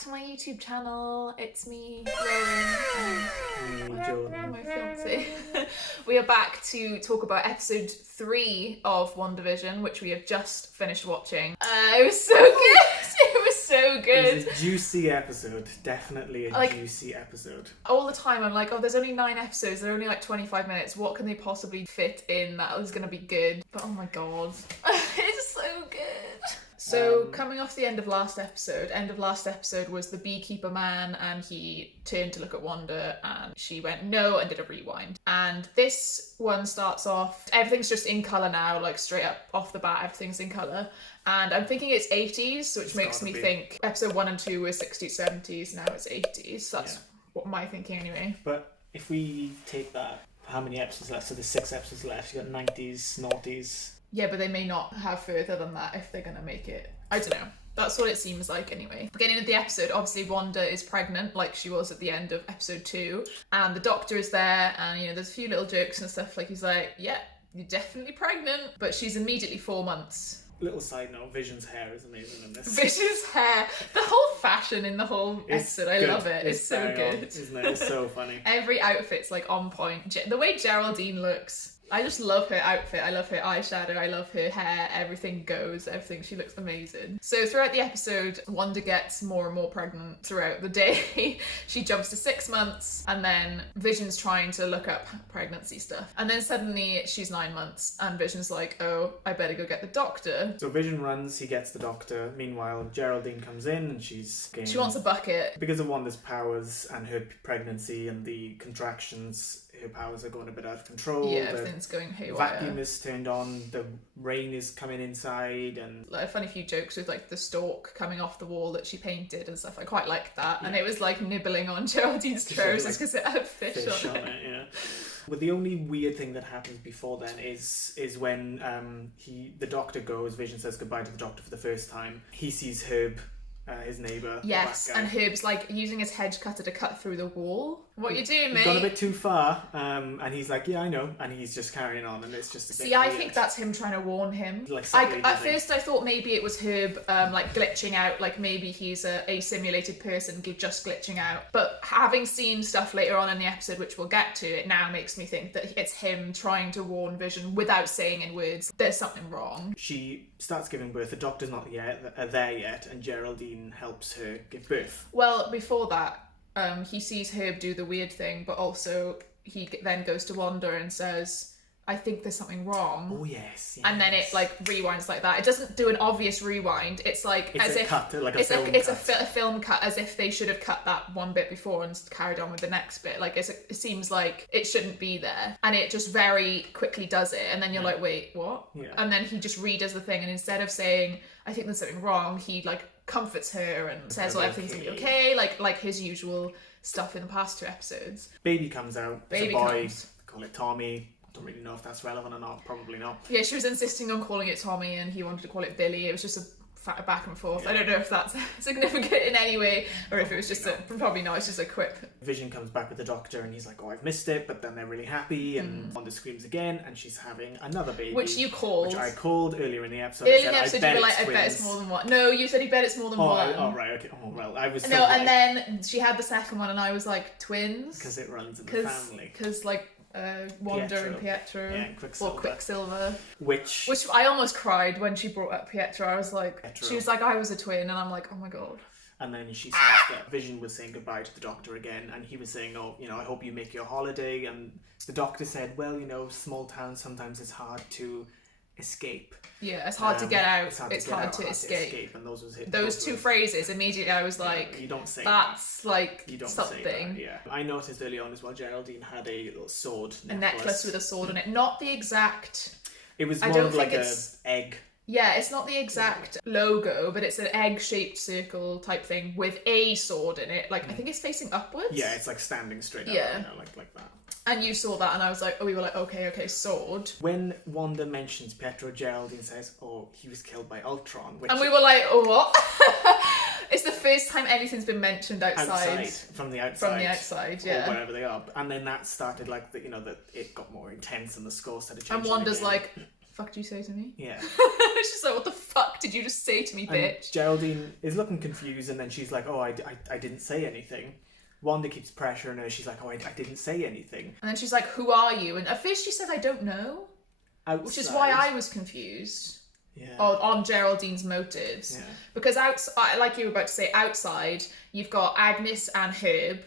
to my YouTube channel. It's me, Rowan, and my fiance. We are back to talk about episode 3 of WandaVision, which we have just finished watching. It was so good. It was so good. It was a juicy episode. Definitely a juicy episode. All the time I'm like, oh, there's only 9 episodes. They're only like 25 minutes. What can they possibly fit in that is going to be good? But oh my god. It's so good. So coming off the end of last episode was the beekeeper man, and he turned to look at Wanda and she went no and did a rewind. And this one starts off, everything's just in colour now, like straight up off the bat, everything's in colour. And I'm thinking it's 80s, which makes me think episode 1 and 2 were 60s, 70s, now it's 80s. So that's what my thinking anyway. But if we take that, how many episodes left? So there's 6 episodes left. You got 90s, noughties. Yeah, but they may not have further than that if they're going to make it. I don't know. That's what it seems like anyway. Beginning of the episode, obviously Wanda is pregnant like she was at the end of episode 2. And the doctor is there and, you know, there's a few little jokes and stuff like he's like, yeah, you're definitely pregnant. But she's immediately 4 months. Little side note, Vision's hair is amazing in this. Vision's hair. The whole fashion in the whole episode, I love it. It's so good. Isn't it? It's so funny. Every outfit's like on point. The way Geraldine looks, I just love her outfit. I love her eyeshadow. I love her hair. Everything goes. Everything. She looks amazing. So throughout the episode, Wanda gets more and more pregnant throughout the day. She jumps to 6 months, and then Vision's trying to look up pregnancy stuff. And then suddenly she's 9 months, and Vision's like, oh, I better go get the doctor. So Vision runs, he gets the doctor. Meanwhile, Geraldine comes in and she wants a bucket. Because of Wanda's powers and her pregnancy and the contractions, her powers are going a bit out of control. Yeah, everything's going haywire. Vacuum is turned on, the rain is coming inside, and a funny few jokes with like the stalk coming off the wall that she painted and stuff. I quite liked that. Yeah. And it was like nibbling on Geraldine's trousers because it had fish on it. Yeah. But the only weird thing that happens before then is when the doctor goes, Vision says goodbye to the doctor for the first time. He sees Herb, his neighbour. Yes, and Herb's like using his hedge cutter to cut through the wall. What are you doing, mate? Gone a bit too far, and he's like, yeah, I know, and he's just carrying on, and it's just a bit See, I weird. think that's him trying to warn him. Like at first I thought maybe it was Herb like glitching out, like maybe he's a simulated person just glitching out. But having seen stuff later on in the episode, which we'll get to, it now makes me think that it's him trying to warn Vision without saying in words, there's something wrong. She starts giving birth, the doctor's not there yet, and Geraldine helps her give birth. Well, before that, he sees Herb do the weird thing, but also he then goes to Wanda and says, I think there's something wrong. Oh, yes. And then it like rewinds like that. It doesn't do an obvious rewind. It's like it's as a if cut, like a it's film it's cut. a film cut, as if they should have cut that one bit before and carried on with the next bit. Like it seems like it shouldn't be there, and it just very quickly does it. And then you're like, wait, what? Yeah. And then he just redoes the thing, and instead of saying, I think there's something wrong, he like comforts her and says, well, everything's gonna be okay, like his usual stuff in the past 2 episodes. Baby comes out. Baby it's a boy. comes. Call it Tommy. I don't really know if that's relevant or not. Probably not. Yeah, she was insisting on calling it Tommy, and he wanted to call it Billy. It was just a back and forth. Yeah. I don't know if that's significant in any way, or if it was just probably not. It's just a quip. Vision comes back with the doctor, and he's like, "Oh, I've missed it," but then they're really happy, and Wanda screams again, and she's having another baby, which you called. Which I called earlier in the episode. Earlier in the episode, you were like, "I bet it's more than one." No, you said he bet it's more than one. Oh, right, okay. Oh, well, I was. No, and then she had the second one, and I was like, twins, because it runs in the family. Because like. Wanda and Pietro, and Quicksilver. Or Quicksilver, which I almost cried when she brought up Pietro. I was like, Pietro. She was like, I was a twin, and I'm like, oh my god. And then she says that Vision was saying goodbye to the doctor again, and he was saying, oh, you know, I hope you make your holiday. And the doctor said, well, you know, small towns, sometimes it's hard to escape. Yeah, it's hard to get out. It's hard to escape. And those two phrases, immediately I was like, you don't say that's that. like you don't something. Say that, yeah. I noticed early on as well, Geraldine had a little sword necklace. A necklace with a sword on it. Not the exact... It was more of like an egg. Yeah, it's not the exact logo, but it's an egg-shaped circle type thing with a sword in it. Like, I think it's facing upwards. Yeah, it's like standing straight up, you know, like that. And you saw that, and I was like, we were like, okay, sword. When Wanda mentions Pietro, Geraldine says, oh, he was killed by Ultron. And we were like, oh, what? It's the first time anything's been mentioned outside. From the outside, yeah. Or wherever they are. And then that started, like, that it got more intense and the score started changing. And Wanda's again. like, fuck did you say to me? Yeah. It's just like, what the fuck did you just say to me, And bitch? Geraldine is looking confused, and then she's like, oh, I didn't say anything. Wanda keeps pressuring her. She's like, oh, I didn't say anything. And then she's like, who are you? And at first she said, I don't know. Outside. Which is why I was confused. Yeah. On Geraldine's motives. Yeah. Because outside, like you were about to say, outside, you've got Agnes and Herb,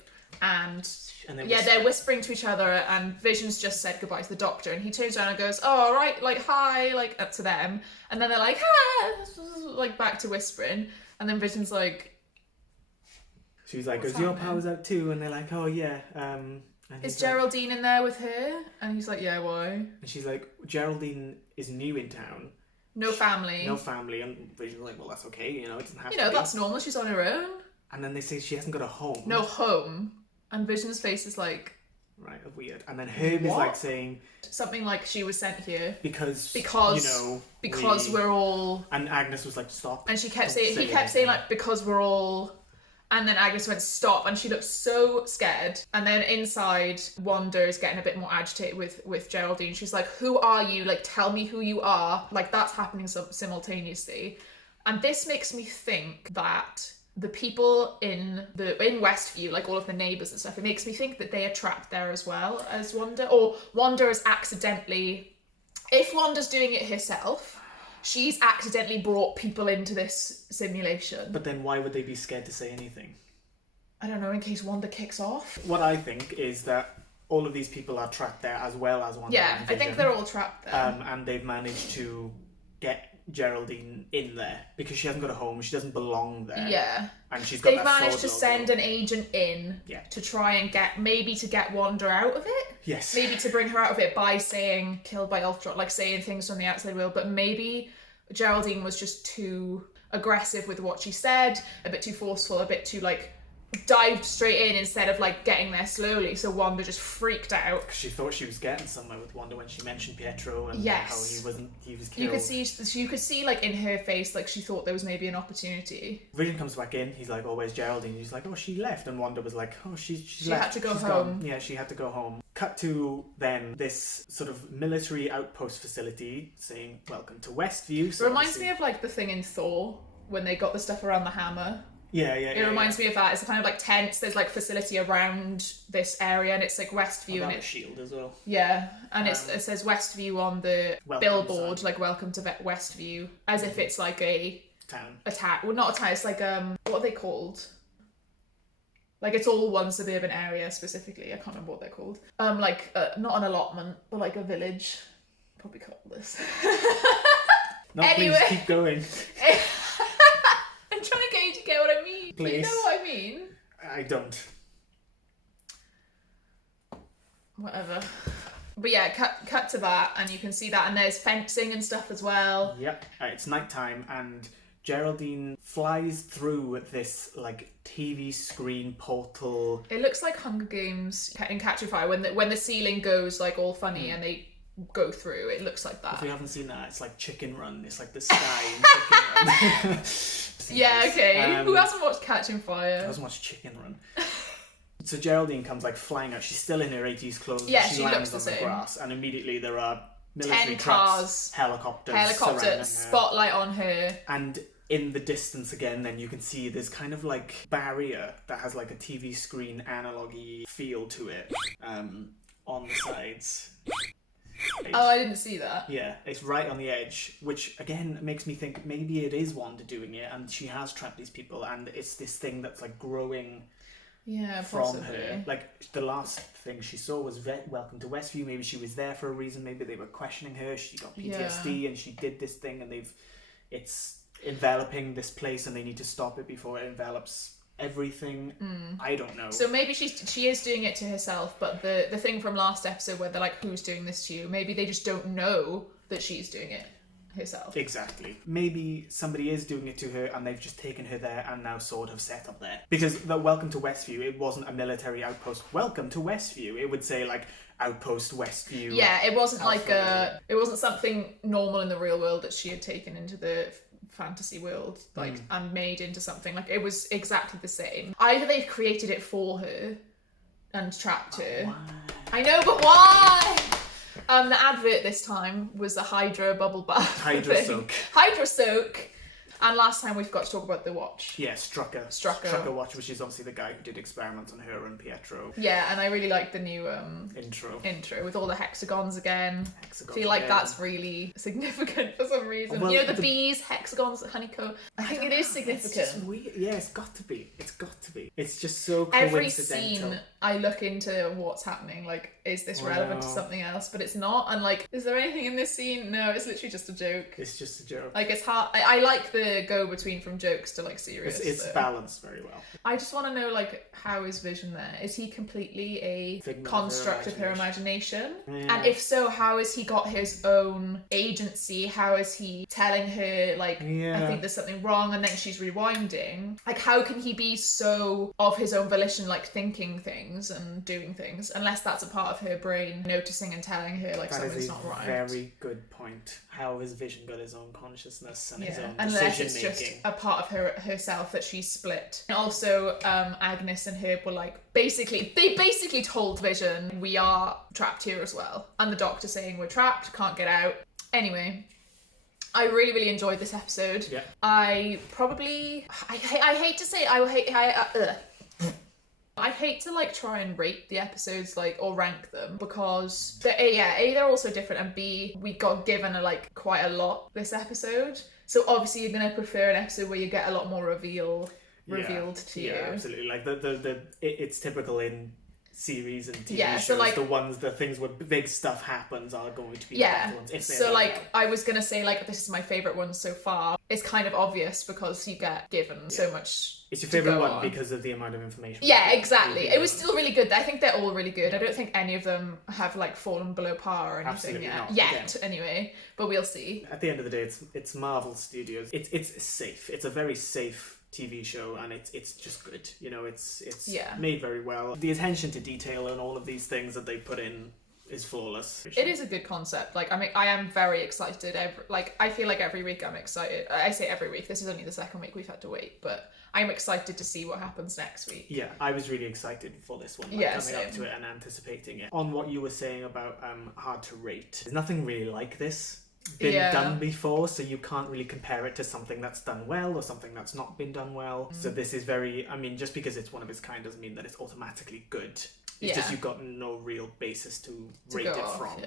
and they're whispering to each other, and Vision's just said goodbye to the Doctor, and he turns around and goes, oh, all right, like, hi, like, up to them. And then they're like, ah, like, back to whispering. And then Vision's like... She's like, is your powers out too? And they're like, oh, yeah. Is Geraldine in there with her? And he's like, yeah, why? And she's like, Geraldine is new in town. No family. No family. And Vision's like, well, that's okay, it doesn't have to be. That's normal, she's on her own. And then they say she hasn't got a home. No home. And Vision's face is like... Right, weird. And then Herb is like saying... Something like she was sent here. Because we're all... And Agnes was like, stop. And he kept saying like, because we're all... And then Agnes went, stop, and she looked so scared. And then inside, Wanda is getting a bit more agitated with Geraldine. She's like, who are you? Like, tell me who you are. Like, that's happening simultaneously. And this makes me think that the people in Westview, like all of the neighbours and stuff, it makes me think that they are trapped there as well as Wanda. Or Wanda is accidentally... If Wanda's doing it herself... She's accidentally brought people into this simulation. But then why would they be scared to say anything? I don't know, in case Wanda kicks off. What I think is that all of these people are trapped there as well as Wanda and Vision. I think they're all trapped there. And they've managed to get Geraldine in there because she hasn't got a home, she doesn't belong there. Yeah. And she's got They've managed to send an agent in to try and get Wanda out of it. Yes. Maybe to bring her out of it by saying killed by Ultron, like saying things from the outside world, but maybe Geraldine was just too aggressive with what she said, a bit too forceful, a bit too like dived straight in instead of like getting there slowly, so Wanda just freaked out because she thought she was getting somewhere with Wanda when she mentioned Pietro and how he was killed. You could see like in her face like she thought there was maybe an opportunity. Vision comes back in, he's like, oh, where's Geraldine? He's like, oh, she left. And Wanda was like, oh, she left. Had to go She's home. Gone. Yeah, she had to go home. Cut to then this sort of military outpost facility saying welcome to Westview. So it reminds me of like the thing in Thor when they got the stuff around the hammer. It reminds me of that. It's kind of like tents. There's like facility around this area, and it's like Westview, and it's Shield as well. Yeah, and it says Westview on the billboard, like welcome to Westview, as if it's like a town. Well, not a town. It's like what are they called? Like it's all one suburban area specifically. I can't remember what they're called. Not an allotment, but like a village. Probably call this. No, anyway. Please keep going. I'm trying to get you to get what I mean. Please. Do you know what I mean? I don't. Whatever. But yeah, cut to that, and you can see that, and there's fencing and stuff as well. Yep. It's nighttime, and Geraldine flies through this like TV screen portal. It looks like Hunger Games in Catch a Fire when the ceiling goes like all funny and they go through. It looks like that. If you haven't seen that, it's like Chicken Run. It's like the sky in Chicken Run. Yeah, okay. Who hasn't watched Catching Fire? Who hasn't watched Chicken Run? So Geraldine comes like flying out. She's still in her 80s clothes. Yeah, she looks lands the on same. The grass, and immediately there are military 10 trucks, cars, helicopters, spotlight on her. And in the distance again, then you can see there's kind of like barrier that has like a TV screen analogy feel to it on the sides. Oh, I didn't see that. Yeah, it's right on the edge, which again makes me think maybe it is Wanda doing it, and she has trapped these people, and it's this thing that's like growing. Yeah, from possibly. her. Like the last thing she saw was welcome to Westview. Maybe she was there for a reason. Maybe they were questioning her. She got PTSD and she did this thing, and it's enveloping this place, and they need to stop it before it envelops everything. I don't know. So maybe she is doing it to herself, but the thing from last episode where they're like, who's doing this to you? Maybe they just don't know that she's doing it herself. Exactly. Maybe somebody is doing it to her and they've just taken her there and now sort of set up there. Because the welcome to Westview, it wasn't a military outpost. Welcome to Westview. It would say like outpost Westview. Yeah, it wasn't it wasn't something normal in the real world that she had taken into the fantasy world and made into something. Like it was exactly the same. Either they've created it for her and trapped her. Why? I know, but why? The advert this time was the Hydra bubble bath. Hydra thing. soak. Hydra soak. And last time we forgot to talk about the watch. Yeah, Strucker watch, which is obviously the guy who did experiments on her and Pietro. Yeah, and I really like the new intro with all the hexagons again. I feel like that's really significant for some reason. Well, you know, the bees, hexagons, honeycomb. I think it is significant. It's just weird. Yeah, it's got to be. It's just so Every coincidental. scene I look into what's happening, like, is this relevant to something else? But it's not. And like, is there anything in this scene? No, it's literally just a joke. It's just a joke. Like, it's hard. I like the go between from jokes to like serious. It's balanced very well. I just want to know, like, how is Vision there? Is he completely a Figment construct of her imagination? Yeah. And if so, how has he got his own agency? How is he telling her, like, I think there's something wrong, and then she's rewinding? Like, how can he be so of his own volition, like thinking things and doing things, unless that's a part of her brain noticing and telling her, like, something's not right? Very good point. How has Vision got his own consciousness and his own unless decision it's making? just a part of herself that she's split. And also, Agnes and Herb were like, they basically told Vision, we are trapped here as well. And the Doctor saying we're trapped, can't get out. Anyway, I really, really enjoyed this episode. Yeah. I hate to say, I'd hate to like try and rate the episodes, like, or rank them, because they're also different, and B, we got given quite a lot this episode. So obviously you're gonna prefer an episode where you get a lot more revealed to you. Yeah, absolutely. Like it's typical in series and TV shows. So like the things where big stuff happens are going to be the better ones. So like I was gonna say, like, this is my favourite one so far. It's kind of obvious because you get given so much. It's your favourite one because of the amount of information. Yeah, exactly. It was still really good. I think they're all really good. I don't think any of them have like fallen below par or anything yet. Anyway, but we'll see. At the end of the day, it's Marvel Studios. It's safe. It's a very safe TV show, and it's just good. You know, it's made very well. The attention to detail and all of these things that they put in is flawless. It is a good concept. Like, I am very excited. I feel like every week I'm excited. I say every week. This is only the second week we've had to wait, but I'm excited to see what happens next week. Yeah, I was really excited for this one. Coming up to it and anticipating it. On what you were saying about hard to rate, there's nothing really like this been done before, so you can't really compare it to something that's done well or something that's not been done well. So this is very, I mean, just because it's one of its kind doesn't mean that it's automatically good. It's just you've got no real basis to rate it from.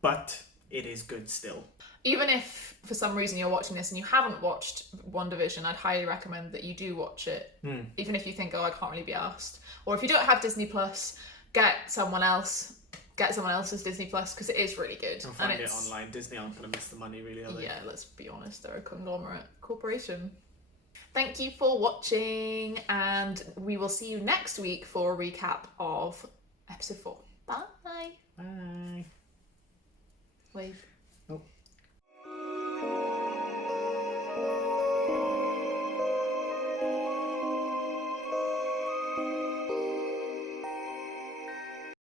But it is good still. Even if for some reason you're watching this and you haven't watched WandaVision, I'd highly recommend that you do watch it. Even if you think, I can't really be arsed. Or if you don't have Disney Plus, get someone else's Disney Plus, because it is really good. I'll find it online. Disney aren't going to miss the money, really, are they? Yeah, let's be honest, they're a conglomerate corporation. Thank you for watching, and we will see you next week for a recap of episode 4. Bye. Bye.